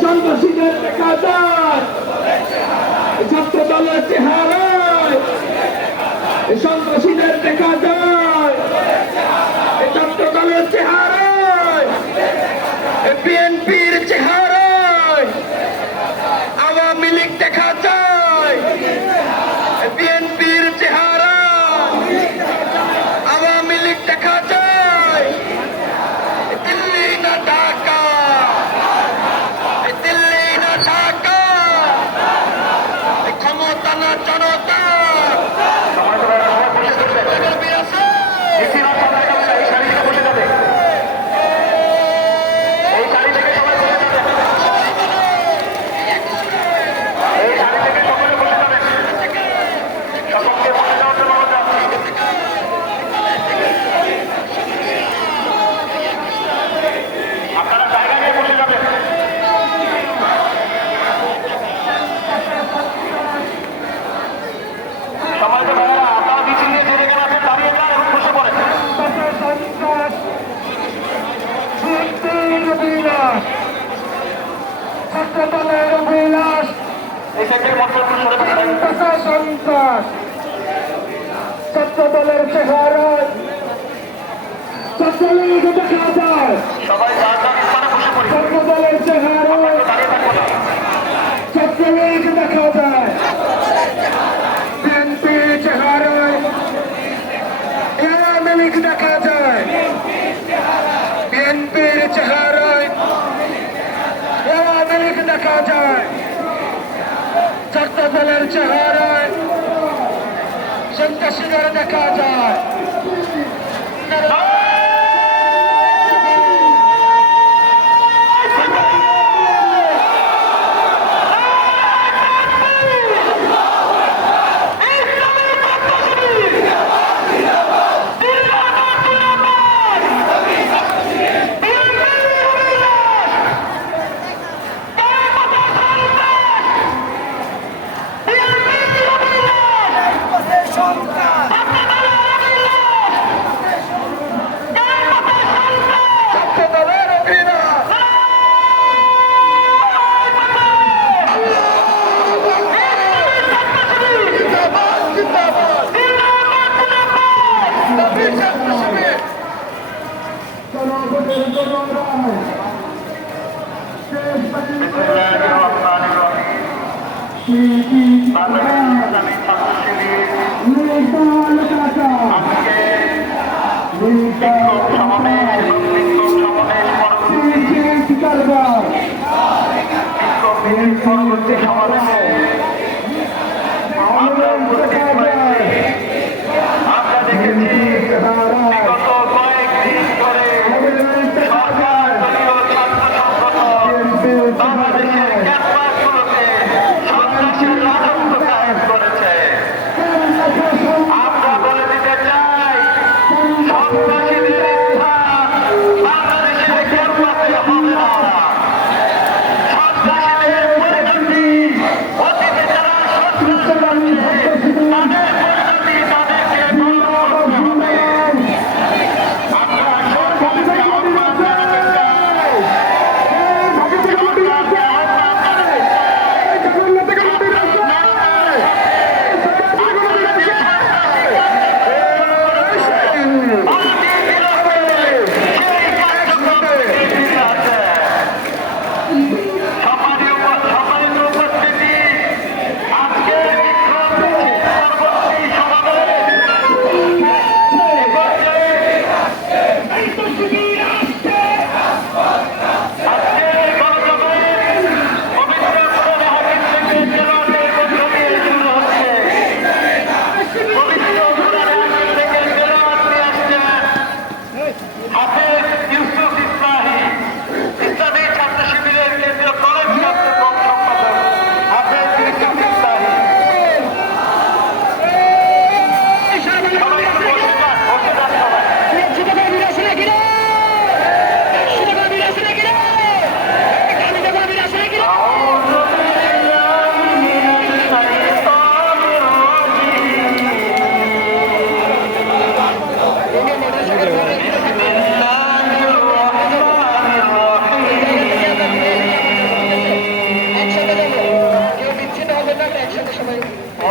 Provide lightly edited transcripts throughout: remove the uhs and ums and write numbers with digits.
সন্ত্রাসীদের দেখা যায় ছাত্র দলের চেহারায়, সন্ত্রাসীদের দেখা যায় ছাত্র দলের চেহারায়, বিএনপির চেহারায় আওয়ামী লীগ দেখা যায়, বিএনপির চেহারা আওয়ামী লীগ দেখা যায়। দিল্লি না ঢাকা, দিল্লি না ঢাকা, ক্ষমতা না জনতা। ছাত্রদলের চেহারায় ছাত্রলীগ দেখা যায়, ছাত্রদলের চেহারায় ছাত্রলীগ দেখা যায়, বিএনপির চেহারায় আওয়ামী লীগ দেখা যায়, বিএনপির চেহারায় আওয়ামী লীগ দেখা যায়, ছাত্রদলের চেহারায় সন্ত্রাসীদের দেখা যায়। পরবর্তী সমাবেশে আমরা দেখেছি বিগত কয়েকদিন ধরে সরকার দলীয় ছাত্র সংগঠন বাংলাদেশের ক্যাম্পাসগুলোতে সন্ত্রাসের রাজত্ব কায়েম করেছে। আমরা বলে দিতে চাই, সন্ত্রাসীদের ইচ্ছা বাংলাদেশের ক্যাম্পাসে হবে না। সন্ত্রাসীদের পরিণতি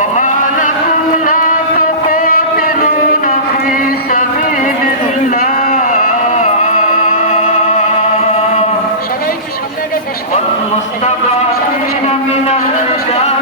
وما لكم لا تقاتلون في سبيل الله والمستضعفين من الرجال